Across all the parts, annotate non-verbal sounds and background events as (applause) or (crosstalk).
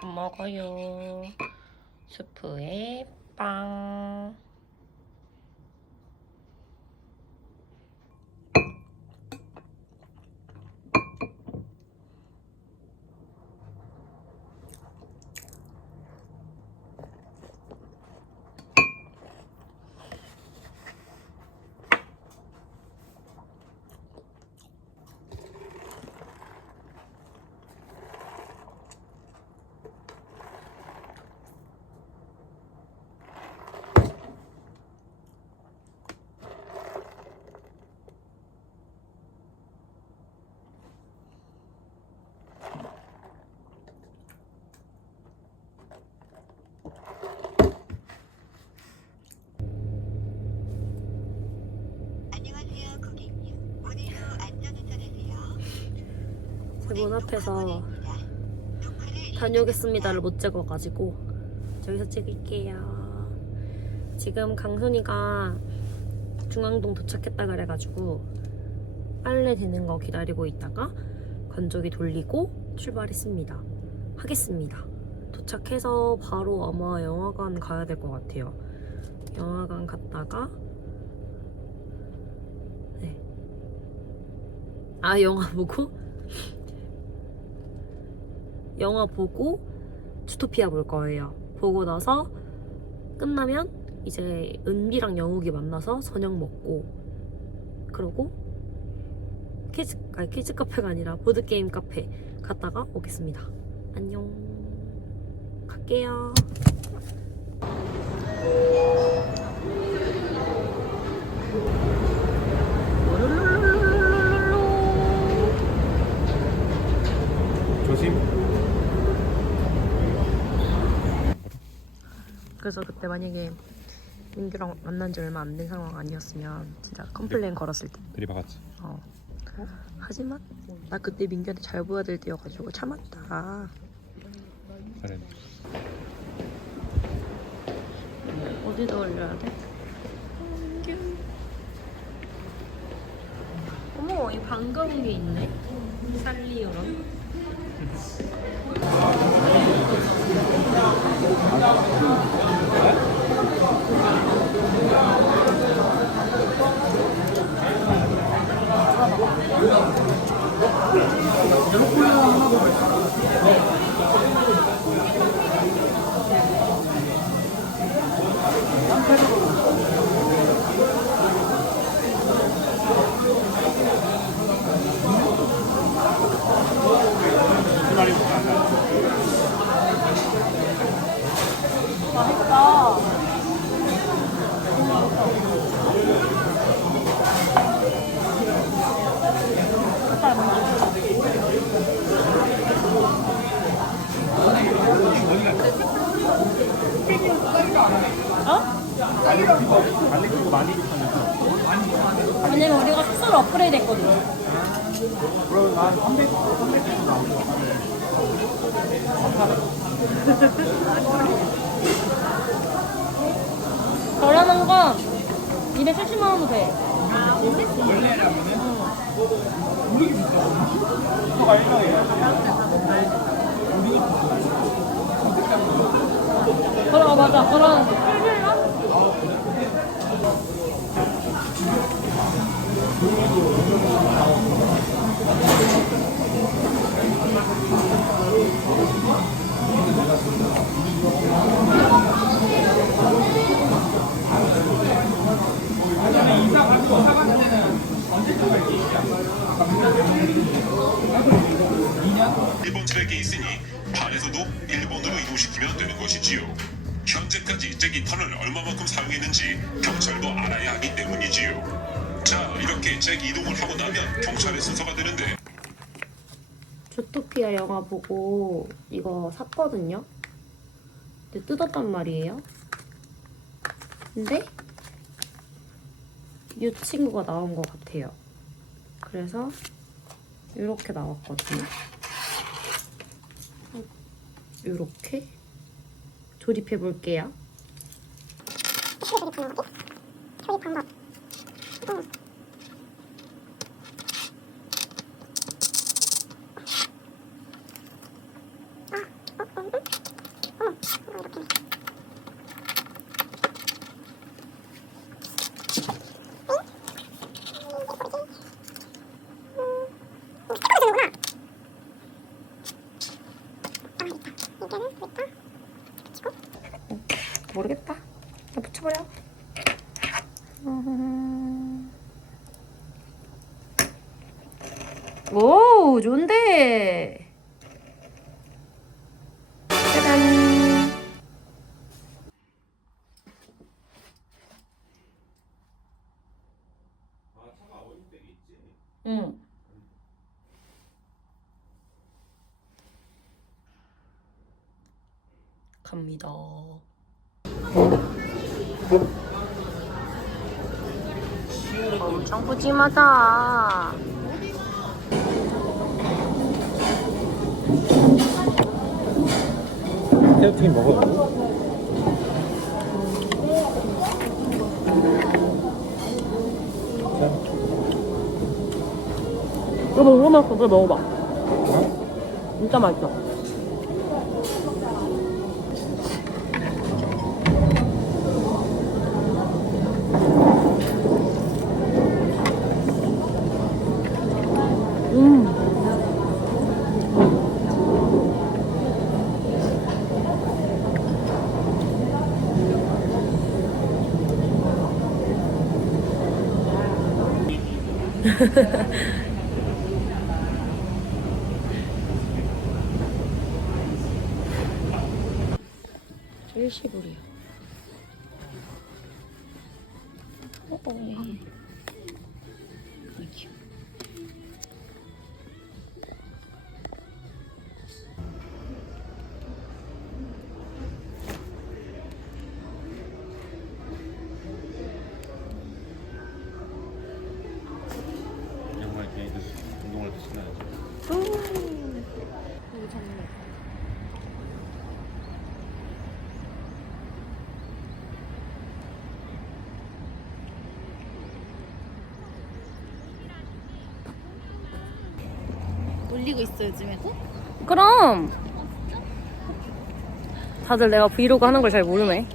밥 먹어요. 스프에 빵. 안녕하세요, 고객님. 오늘도 안전운전하세요. 세분 앞에서 다녀오겠습니다를 못 찍어가지고 저기서 찍을게요. 지금 강순이가 중앙동 도착했다 그래가지고 빨래 되는 거 기다리고 있다가 건조기 돌리고 출발했습니다. 하겠습니다. 도착해서 바로 아마 영화관 가야 될 것 같아요. 영화관 갔다가 네. 아 영화 보고 영화 보고 주토피아 볼 거예요. 보고 나서 끝나면 이제 은비랑 영욱이 만나서 저녁 먹고 그러고 키즈 아니 키즈 카페가 아니라 보드 게임 카페 갔다가 오겠습니다. 안녕. 갈게요. 그래서 그때 만약에 민규랑 만난 지 얼마 안 된 상황 아니었으면 진짜 컴플레인 걸었을 때. 그리 박았지. 어. 하지만 나 그때 민규한테 잘 보여야 될 때여가지고 참았다. 잘해. 어디다 올려야 돼? 어머, 이 반가운 게 있네. 살리오랑. (laughs) 어? 달리 그거 많이. 왜냐면 우리가 숙소를 업그레이드 했거든. 그러면 한 300, 300 정도 거 같아. 저렴한 건 270만 원도 돼. 그럼 맞아. 필필랑 일본 트랙에 있으니 반에서도 일본으로 이동시키면 되는 것이지요. 현재까지 제기 터널 얼마만큼 사용했는지 경찰도 알아야 하기 때문이지요. 자, 이렇게 잭 이동을 하고 나면 경찰의 순서가 되는데 주토피아 영화 보고 이거 샀거든요. 근데 뜯었단 말이에요. 근데 이 친구가 나온 것 같아요. 그래서 이렇게 나왔거든요. 이렇게 조립해 볼게요. 모르겠다. Uh-uh. 갑니다. 엄청 푸짐하다. 새우튀김 먹어요. 이거 너무 맛있어. 이거 먹어봐. 진짜 맛있어. 음. 일시불이요. 어, 어. 올리고 있어 요즘에도? 그럼 다들 내가 브이로그 하는 걸 잘 모르네.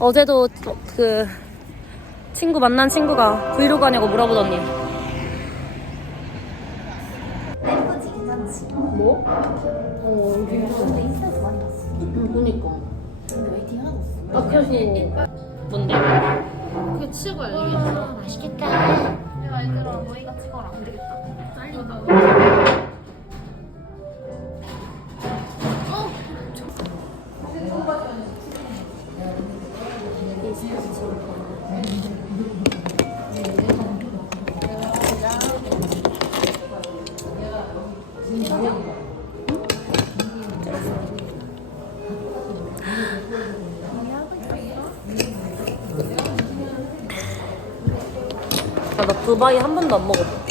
어제도 저- 그 친구 만난 친구가 브이로그 하냐고 물어보더니 괜찮지? 뭐? 어 근데 인스타에서 많이 봤어 근데 웨이팅 있어 아 그래서 뭔데? 그게 치고 알리겠어 맛있겠다 야 얘들아 너희가 찍어라. 안 되겠다. 잘린다 두바이 한 번도 안 먹어봐. 나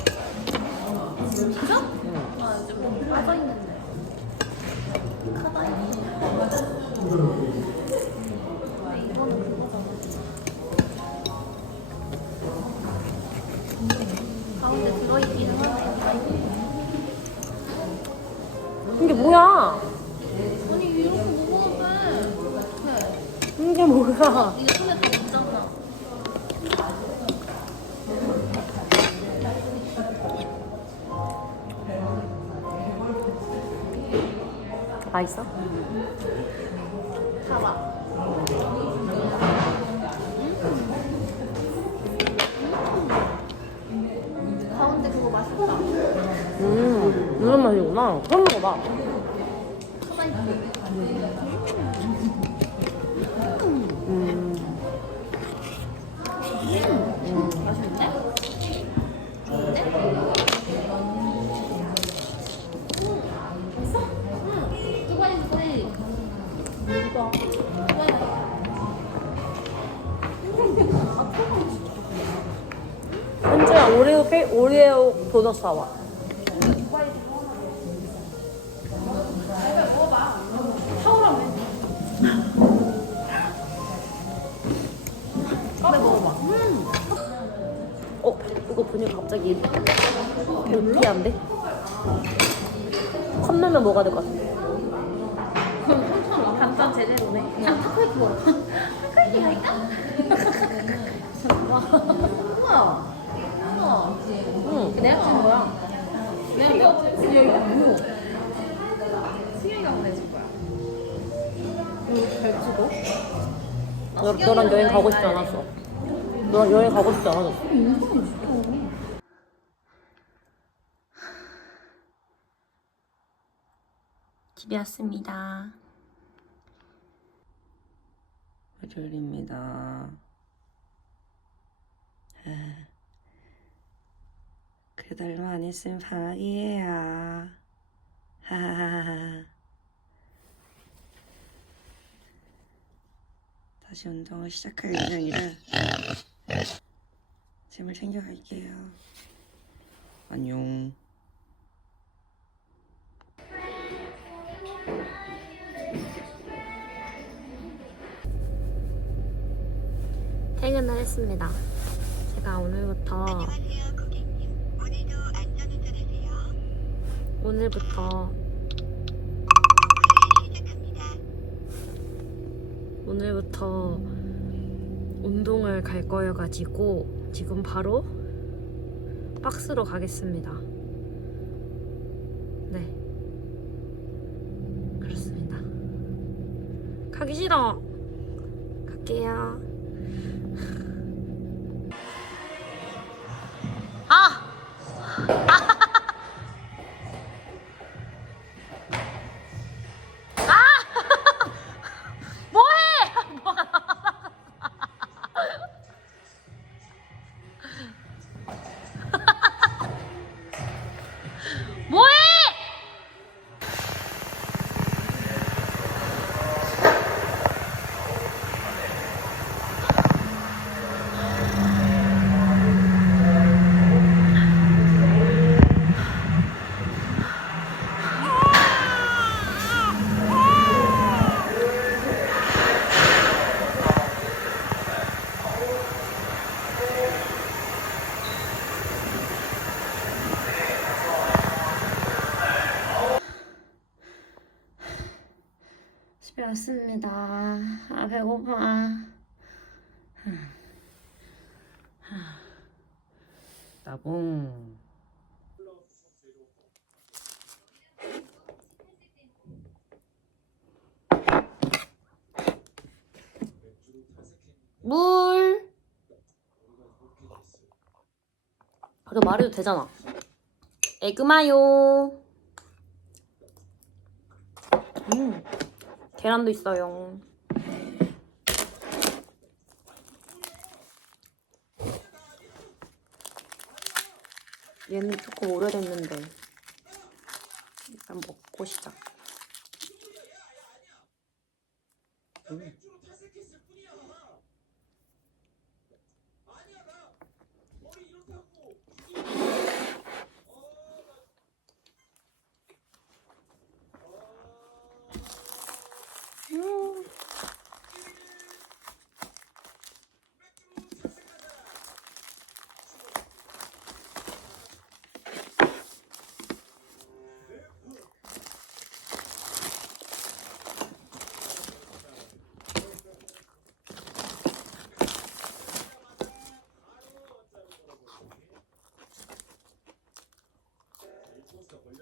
케 오레오 도넛 사와. 어 이거 보니까 갑자기 느끼한데? 컵라면 먹어야 될 것 같아. 너, 너랑 여행 가고 싶지 않았어. 너랑 여행 가고 싶지 않았어. 집에 왔습니다. 화요일입니다. 아, 그래도 얼마 안 있으면 방학이에요. 하하하하. 다시 운동을 시작할 예정이라 짐을 챙겨갈게요. 안녕. 퇴근을 했습니다. 제가 오늘부터 안녕하세요, 고객님. 오늘도 안전운전하세요. 오늘부터 녹화를 시작합니다. 오늘부터 운동을 갈 거여가지고 지금 바로 박스로 가겠습니다. 네. 그렇습니다. 가기 싫어. 갈게요. 왔습니다. 아, 배고파. 나봉. 물. 그래 말해도 되잖아. 에그마요. 음. 계란도 있어요. 얘는 조금 오래됐는데 일단 먹고 시작. 음. 음. 진짜 걸려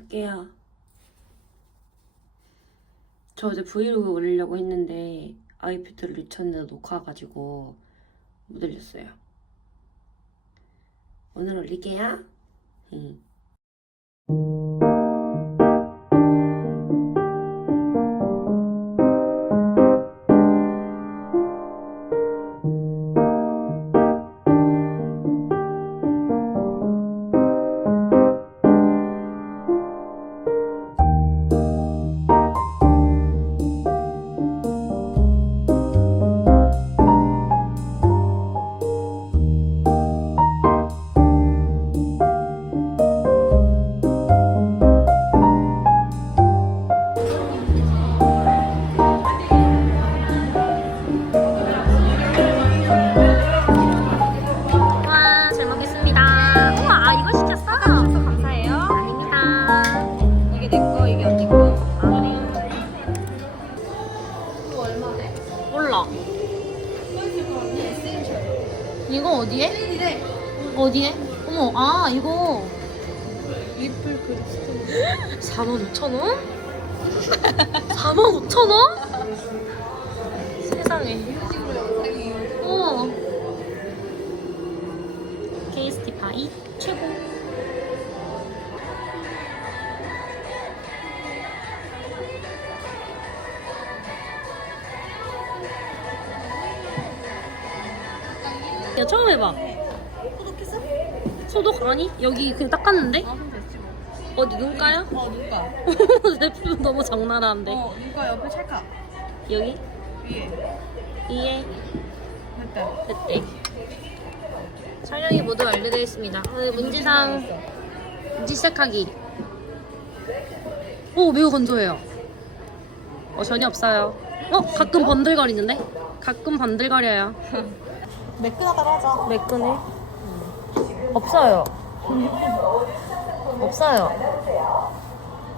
갈게요. 저 어제 브이로그 올리려고 했는데 아이패드를 놓쳤는데 녹화가지고 못 올렸어요. 오늘 올릴게요. 응. 이거 어디에? 어디에? 어머, 아, 이거 리플 그립 스톤. 45,000원? 45,000원? 세상에. 식으로 영상이. 여기 그냥 닦았는데? 아, 그럼 됐지 뭐. 어디 눈가요? 어, 눈가. (laughs) 내 피부 너무 장난하는데. 어, 눈가 옆에 찰칵. 여기 위에. 위에 됐다. 됐대. 촬영이 모두 완료되어 있습니다. 오늘 문지상 문지 시작하기. 오 매우 건조해요. 어 전혀 없어요. 어 가끔 번들거리는데? 가끔 번들거려요. (laughs) 매끈하다고 하자. 매끈해? 없어요. 없어요.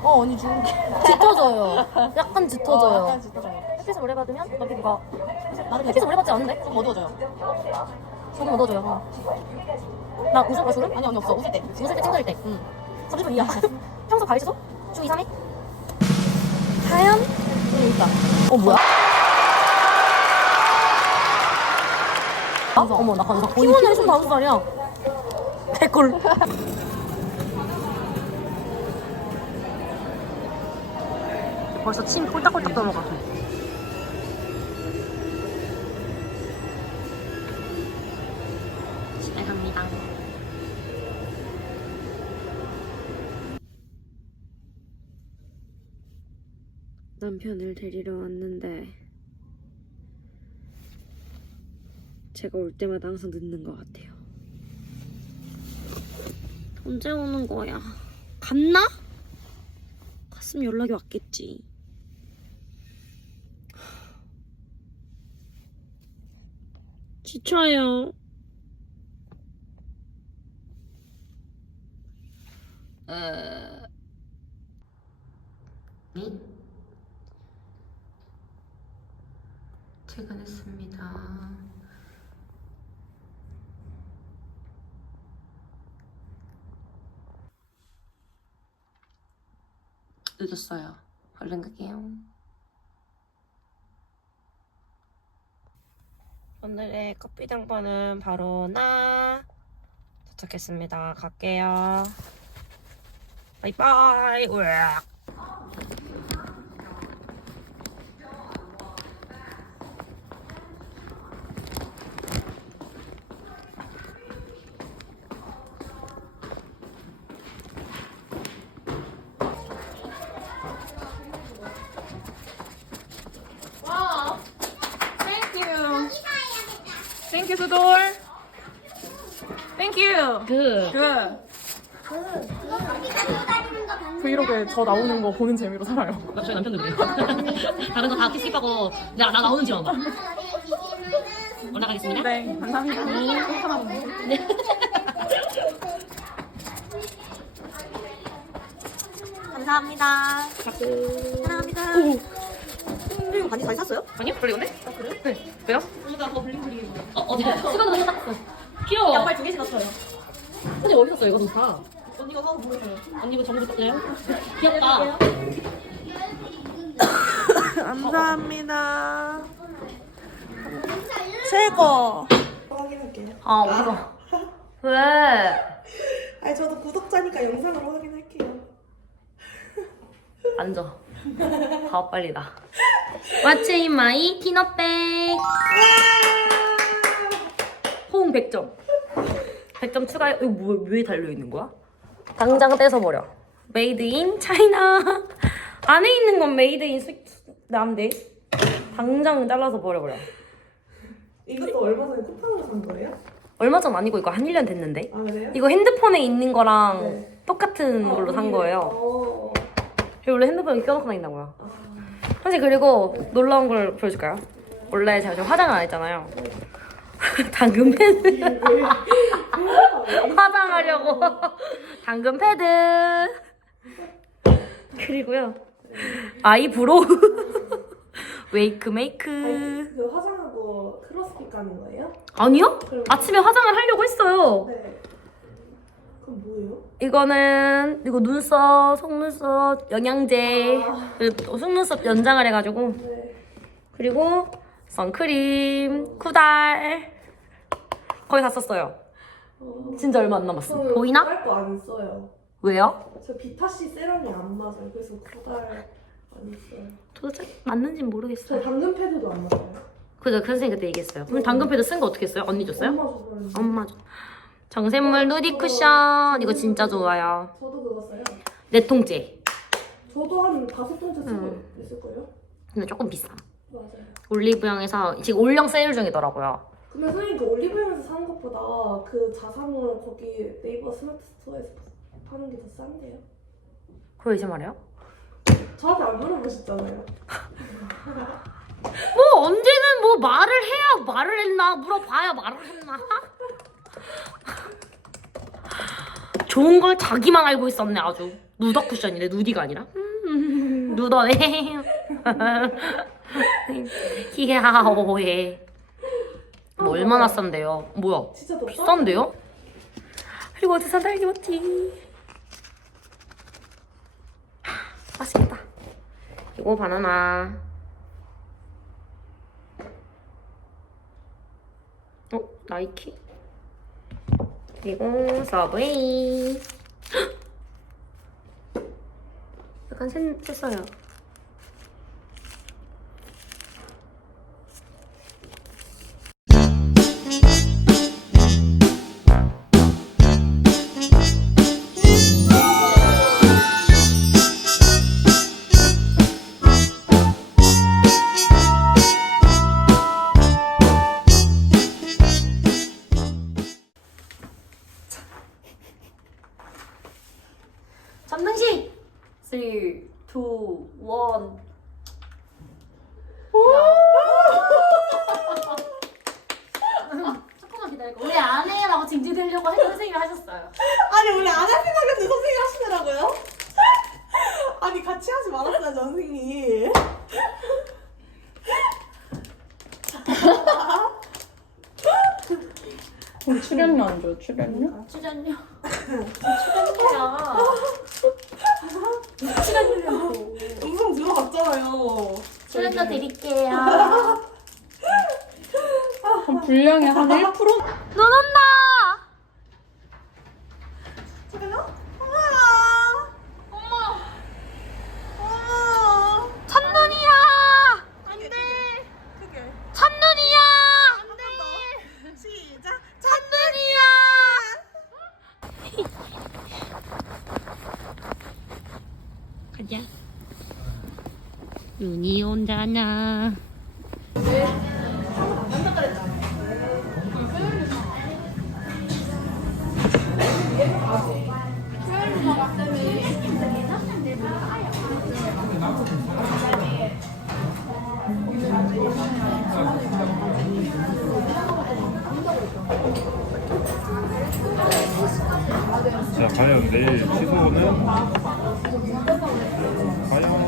어, 언니 주는 게. (laughs) 짙어져요. 약간 짙어져요. 약간 짙어져요. 햇빛을 오래 받으면 너 피부가 나는 햇빛을 오래 받지 않은데? 좀 어두워져요. 조금 얻어줘요. 나 웃을 거야 술을? 아니, 언니 없어. 웃을 때. 웃을 때 찡그릴 때. 응. 30분이야. (laughs) 평소 가르쳐줘? 주 2, 3회? 하연? 있다. 어 뭐야? 아? 어머 나 감사. 키워내 25살이야. 개꿀. 벌써 침 꼴딱꼴딱 넘어가. 집에 갑니다. 남편을 데리러 왔는데 제가 올 때마다 항상 늦는 것 같아요. 언제 오는 거야? 갔나? 갔으면 연락이 왔겠지. 지쳐요. 어... 네? 퇴근했습니다. 늦었어요. 얼른 갈게요. 오늘의 커피 당번은 바로 나 도착했습니다. 갈게요. 바이바이. 으악. 그 그. 브이로그에 저 나오는 거 보는 재미로 살아요. 저희 남편도 그래요. (laughs) 다른 거다 스킵하고 나, 나 나오는 지만 봐. 올라가겠습니다. 네, 감사합니다. 네. 감사합니다. 사랑합니다. 이거 반지 잘 샀어요? 아니요? 블링인데? 아 그래요? 네. 왜요? 어, 어디? (laughs) 수건으로 샀어. 귀여워. 양말 두 개 신었어요. 근데 어디 샀어요? 이거 다. 언니가 사서 보여줘요. 언니 이거 정보 줬어요? 귀엽다. (coughs) 감사합니다. 최고. 아, 웃어. 왜? (laughs) 아니 저도 구독자니까 영상으로 확인할게요. (laughs) 앉아. 가 빨리 나. What's in my 티너백? 호응 100점. (laughs) 100점 추가해. 이거 뭐, 왜 달려있는 거야? 당장 떼서버려. Made in China. (laughs) 안에 있는 건 Made in 스- 남데. 당장 잘라서 버려버려. 이것도 얼마 전에 쿠팡으로 산 거예요? 얼마 전 아니고 이거 한 1년 됐는데. 아 그래요? 이거 핸드폰에 있는 거랑 네. 똑같은 걸로 산 거예요. 어. 그리고 원래 핸드폰에 껴놓고 다닌다고요. 사실 그리고 놀라운 걸 보여줄까요? 원래 제가 지금 화장을 안 했잖아요. (laughs) 당근 패드. (laughs) 화장하려고. 당근 패드. 그리고요. 아이브로우. (laughs) 웨이크 메이크. 그 화장하고 크로스핏 가는 거예요? 아니요? 아침에 화장을 하려고 했어요. 네. 그럼 뭐예요? 이거는 이거 눈썹, 속눈썹, 영양제, 그리고 속눈썹 연장을 해가지고 네. 그리고 선크림, 쿠달 거의 다 썼어요. 진짜 얼마 안 남았어. 보이나? 할거안 써요. 왜요? 저 비타C 세럼이 안 맞아요. 그래서 구달 안 써요. 도대체 맞는지 저 모르겠어요. 당근 패드도 안 맞아요. 그죠? 그 선생님 그때 얘기했어요. 그럼 당근 패드 쓴 거 어떻게 했어요? 언니 줬어요? 엄마 줘버렸는데. 엄마 줬. 정샘물 누디 쿠션 이거 진짜 좋아요. 저도 그거 써요. 네 통째. 저도 한 다섯 통째 쓰고 음. 있을 거예요. 근데 조금 비싸. 맞아요. 올리브영에서 지금 올영 세일 중이더라고요. 근데 선생님 그 올리브영에서 사는 것보다 그 자사몰 거기 네이버 스마트 스토어에서 파는 게 더 싼데요? 그거 이제 말해요? 저한테 안 물어보셨잖아요. (laughs) 뭐 언제는 뭐 말을 해야 말을 했나 물어봐야 말을 했나 (laughs) 좋은 걸 자기만 알고 있었네 아주 누더 쿠션이네 누디가 아니라 음, 누더네 (laughs) (laughs) 히하오에. 뭐 얼마나 싼데요? 뭐야? 진짜 더 비싼데요? 그리고 어디서 딸기 먹지 하, 맛있겠다. 이거 바나나. 어? 나이키? 그리고 서브웨이. (gasps) 약간 새, 셌어요 1 (laughs) 조금만 기다릴까? 우리 안 해라고 징징대려고 해 선생님이 하셨어요 아니 원래 안 할 생각했는데 선생님이 하시더라고요. (laughs) 아니 같이 하지 말았어요 선생님. 출연료 안 줘요, 출연료? 출연료 출연료야 (laughs) 음성 들어갔잖아요. 출연료 드릴게요 한 분량의 한 1%? 눈 온다 잠깐요. 엄마. 어머 엄마. 첫눈이야 안돼. 크게. 첫눈이야 안돼. 시작. 첫눈이야 가자 눈이 온다나. 자, 과연 내일 취소는 과연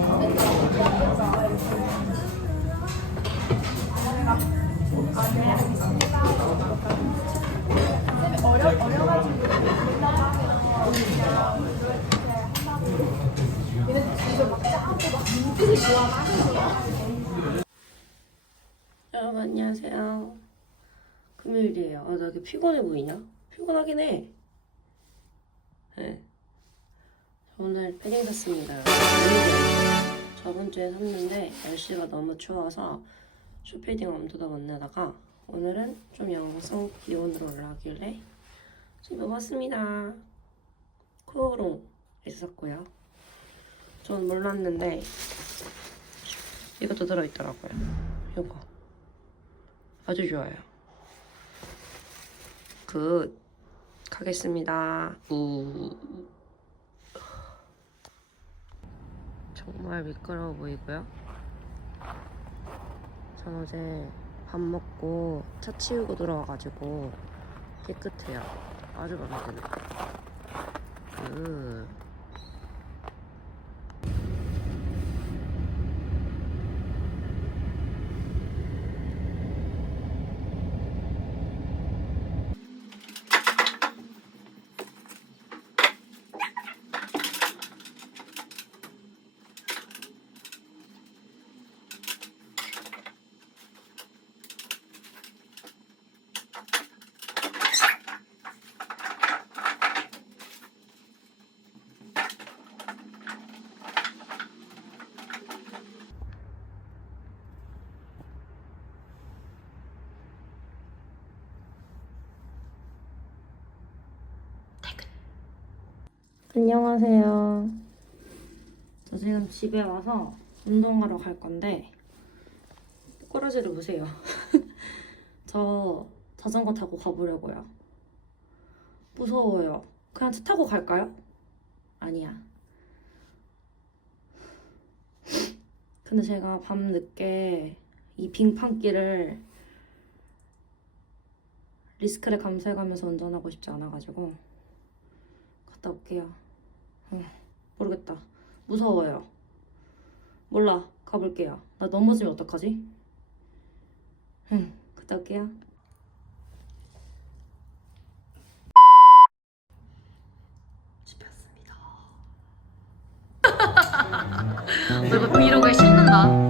여러분 안녕하세요. 금요일이에요. 아, 나 이렇게 피곤해 보이냐? 피곤하긴 해. 네. 저 오늘 패딩 샀습니다. 저번 주에 샀는데 날씨가 너무 추워서 슈패딩 엄두도 못 내다가 오늘은 좀 양성 기온으로 올라가길래 좀 입어봤습니다. 코롱 있었고요. 전 몰랐는데 이것도 들어있더라고요. 이거 아주 좋아요. 굿 가겠습니다. 우 정말 미끄러워 보이고요. 전 어제 밥 먹고 차 치우고 들어와가지고 깨끗해요. 아주 마음에 드네요. 그 안녕하세요. 저 지금 집에 와서 운동하러 갈 건데 꼬라지를 보세요. (laughs) 저 자전거 타고 가보려고요. 무서워요. 그냥 차 타고 갈까요? 아니야. 근데 제가 밤 늦게 이 빙판길을 리스크를 감수해가면서 운전하고 싶지 않아가지고 갔다 올게요. 어, 모르겠다. 무서워요. 몰라. 가볼게요. 나 넘어지면 어떡하지? 응, 갔다 올게요. 집에 왔습니다. 이거 브이로그에 싣는다.